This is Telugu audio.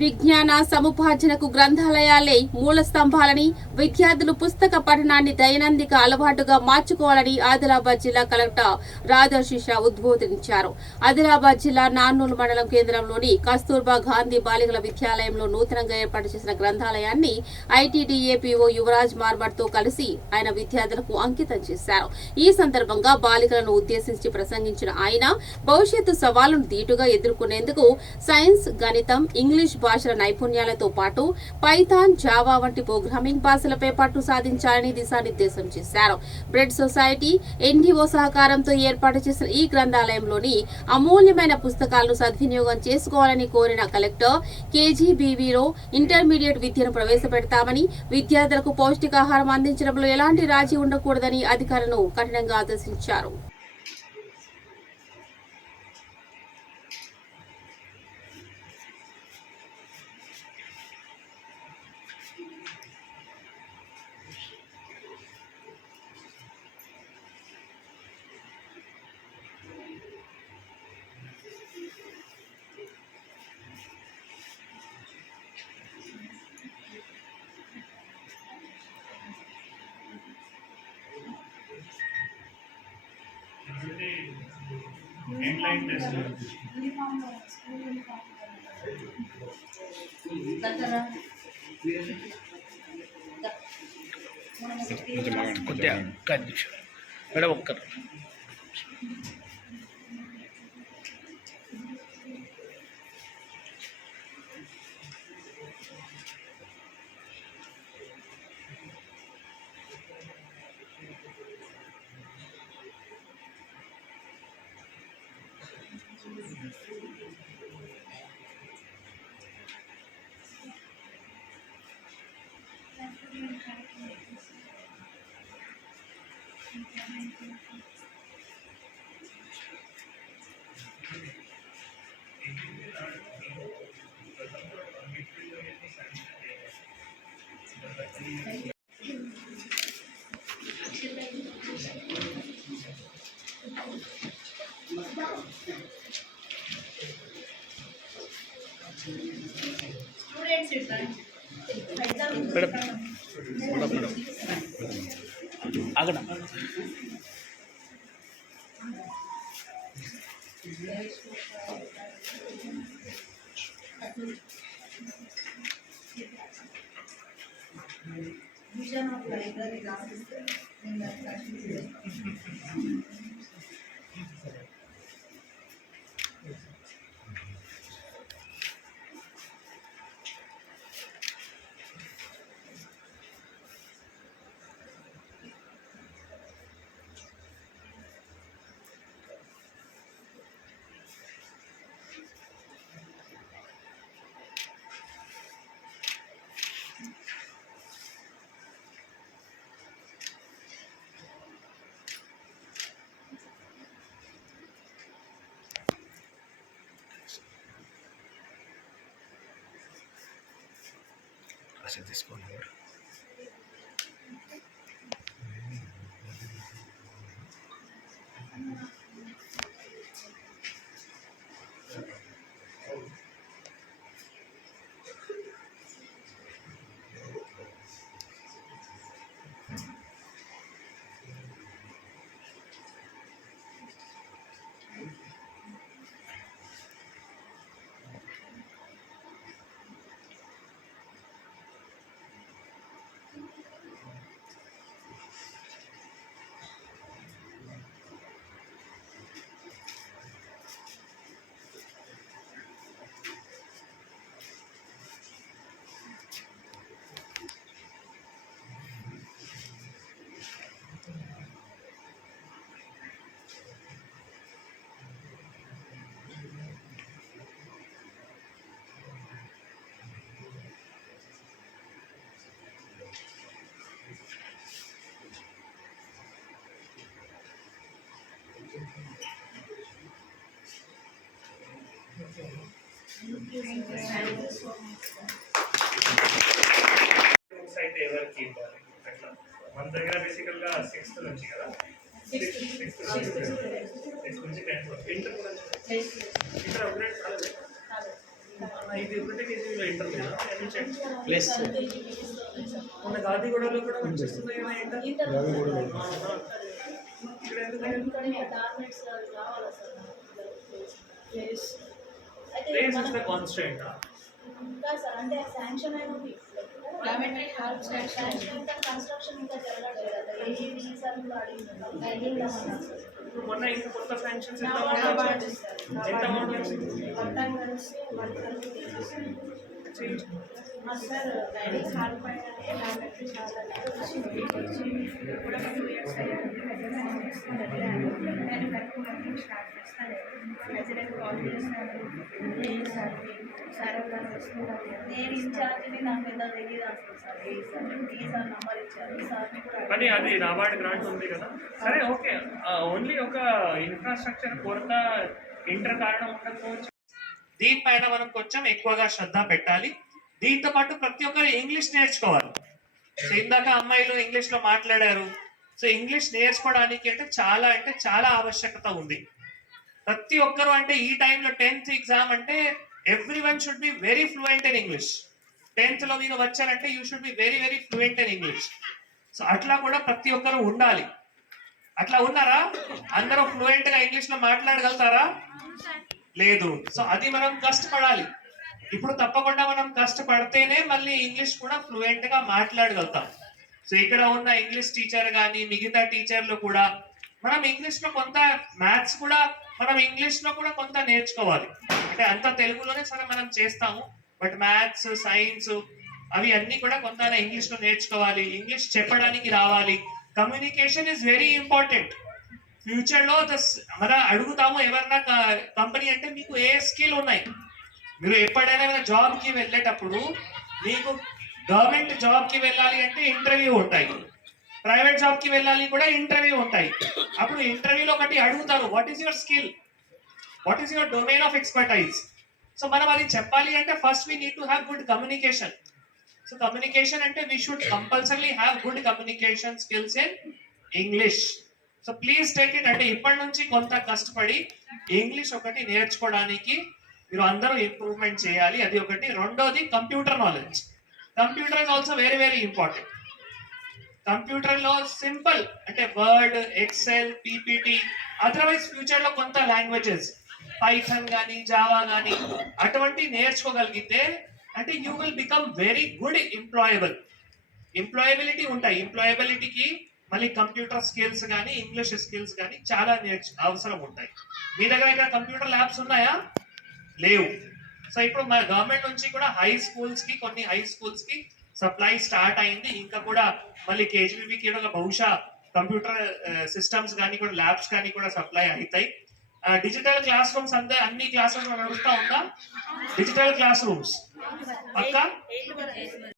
విజ్ఞాన సముపార్జనకు గ్రంథాలయాలే మూల స్తంభాలని, విద్యార్థులు పుస్తక పఠనాన్ని దైనందిక అలవాటుగా మార్చుకోవాలని ఆదిలాబాద్ జిల్లా కలెక్టర్ రాధాశిష ఉద్బోధించారు. ఆదిలాబాద్ జిల్లా నాన్నూరు మండలం కేంద్రంలోని కస్తూర్బా గాంధీ బాలికల విద్యాలయంలో నూతనంగా ఏర్పాటు చేసిన గ్రంథాలయాన్ని ఐటీడీఏపీఓ యువరాజ్ మార్మట్ తో కలిసి ఆయన విద్యార్థులకు అంకితం చేశారు. ఈ సందర్భంగా బాలికలను ఉద్దేశించి ప్రసంగించిన ఆయన భవిష్యత్తు సవాలును ధీటుగా ఎదుర్కొనేందుకు సైన్స్, గణితం, ఇంగ్లీష్ భాషల నైపుణ్యాలతో పాటు పైథాన్, జావా వంటి ప్రోగ్రామింగ్ భాషలపై పట్టు సాధించాలని దిశానిర్దేశం చేశారు. బ్రెడ్ సొసైటీ, ఎన్డీఓ సహకారంతో ఏర్పాటు చేసిన ఈ గ్రంథాలయంలోని అమూల్యమైన పుస్తకాలను సద్వినియోగం చేసుకోవాలని కోరిన కలెక్టర్ కేజీబీవీలో ఇంటర్మీడియట్ విద్యను ప్రవేశపెడతామని, విద్యార్థులకు పౌష్టికాహారం అందించడంలో ఎలాంటి రాజీ ఉండకూడదని అధికారులను కఠినంగా ఆదేశించారు. Inline test. మేడం ఒక్కరు అక్కడ విజన్ ఆఫ్ లైబ్రరీ రాసిస్తే తీసుకోండి. అయితే ఎవరికి ఇవ్వాలి అట్లా మన దగ్గర బేసికల్ గా 6th నుంచి కదా 6th నుంచి 10th వరకు ఇంటర్ కూడా ఇంటర్ అప్గ్రేడ్ కాలేదు ఇది ఒకటే కేజీలో ఇంటర్ లేదా చెక్ ప్లస్ మన గాదిగూడలో కూడా వచ్చేస్తుంది కదా ఇంటర్ ఇక్కడ ఎందుకు place is the constant sir అంటే శాంక్షన్ అయిన కన్స్ట్రక్షన్ ఇంకా జరగట్లేదు కదా ఏ సార్లు అడిగింది ఇప్పుడు మొన్న ఇంకా కొత్త శాంక్షన్స్ ఎంత అమౌంట్ సార్ రైడింగ్ హాల్ పైన ల్యాబొరేటరీ కూడా 2 ఇయర్స్ నేను కట్టుకోవడానికి స్టార్ట్ చేస్తాను ప్రెసిడెంట్ కాల్ చేస్తాను సార్ నేను ఇన్ఛార్జ్ని నాకు ఎంత తెలియదు అనుకుంటాను సార్ ఈ సార్ నంబర్ ఇచ్చారు సార్ని కూడా కానీ అది నాబార్డ్ గ్రాంట్ ఉంది కదా సరే ఓకే ఓన్లీ ఒక ఇన్ఫ్రాస్ట్రక్చర్ కొరత ఇంటర్ కారణం ఉండకపోవచ్చు దీనిపైన మనం కొంచెం ఎక్కువగా శ్రద్ధ పెట్టాలి దీంతో పాటు ప్రతి ఒక్కరు ఇంగ్లీష్ నేర్చుకోవాలి సో ఇందాక అమ్మాయిలు ఇంగ్లీష్లో మాట్లాడారు సో ఇంగ్లీష్ నేర్చుకోవడానికి అంటే చాలా ఆవశ్యకత ఉంది ప్రతి ఒక్కరు అంటే ఈ టైంలో 10th ఎగ్జామ్ అంటే every one should be very fluent in English 10th లో మీరు వచ్చారంటే you should be very very fluent in English so అట్లా కూడా ప్రతి ఒక్కరు ఉండాలి అట్లా ఉన్నారా అందరూ ఫ్లూయెంట్ గా ఇంగ్లీష్ లో మాట్లాడగలుగుతారా లేదు సో అది మనం కష్టపడాలి ఇప్పుడు తప్పకుండా మనం కష్టపడితేనే మళ్ళీ ఇంగ్లీష్ కూడా ఫ్లూయెంట్ గా మాట్లాడగలుగుతాం సో ఇక్కడ ఉన్న ఇంగ్లీష్ టీచర్ కానీ మిగతా టీచర్లు కూడా మనం ఇంగ్లీష్ లో కొంత మ్యాథ్స్ కూడా మనం ఇంగ్లీష్ లో కూడా కొంత నేర్చుకోవాలి అంటే అంత తెలుగులోనే సరే మనం చేస్తాము బట్ మ్యాథ్స్ సైన్స్ అవి అన్ని కూడా కొంత ఇంగ్లీష్ లో నేర్చుకోవాలి ఇంగ్లీష్ చెప్పడానికి రావాలి communication is very important future లో మన అడుగుతాము ఎవరన్నా కంపెనీ అంటే మీకు ఏ స్కిల్ ఉన్నాయి మీరు ఎప్పుడైనా జాబ్ కి వెళ్ళేటప్పుడు మీకు గవర్నమెంట్ జాబ్ కి వెళ్ళాలి అంటే ఇంటర్వ్యూ ఉంటాయి ప్రైవేట్ జాబ్ కి వెళ్ళాలి కూడా ఇంటర్వ్యూ ఉంటాయి అప్పుడు ఇంటర్వ్యూలో ఒకటి అడుగుతారు what is your skill what is your domain of expertise so మనం అది చెప్పాలి అంటే first we need to have good communication so communication అంటే we should compulsory have good communication skills in English so please take it అంటే ఇప్పటి నుంచి కొంత కష్టపడి ఇంగ్లీష్ ఒకటి నేర్చుకోవడానికి మీరు అందరూ ఇంప్రూవ్మెంట్ చేయాలి అది ఒకటి రెండోది computer knowledge computer is also very very important computer లో సింపుల్ అంటే word excel PPT otherwise future లో కొంత లాంగ్వేజెస్ పైథాన్ కానీ జావా కానీ అటువంటి నేర్చుకోగలిగితే అంటే you will become very good employability ఉంటాయి ఎంప్లాయబిలిటీకి మళ్ళీ కంప్యూటర్ స్కిల్స్ కానీ ఇంగ్లీష్ స్కిల్స్ కానీ చాలా అవసరం ఉంటాయి మీ దగ్గర ఇక్కడ కంప్యూటర్ ల్యాబ్స్ ఉన్నాయా లేవు సో ఇప్పుడు మన గవర్నమెంట్ నుంచి కూడా కొన్ని హై స్కూల్స్ కి సప్లై స్టార్ట్ అయింది ఇంకా కూడా మళ్ళీ కేజీబీకి కూడా బహుశా కంప్యూటర్ సిస్టమ్స్ కానీ కూడా ల్యాబ్స్ కానీ కూడా సప్లై అవుతాయి డిజిటల్ క్లాస్ రూమ్స్ అన్ని క్లాసెస్ నడుస్తా ఉందా డిజిటల్ క్లాస్ రూమ్స్ పక్కా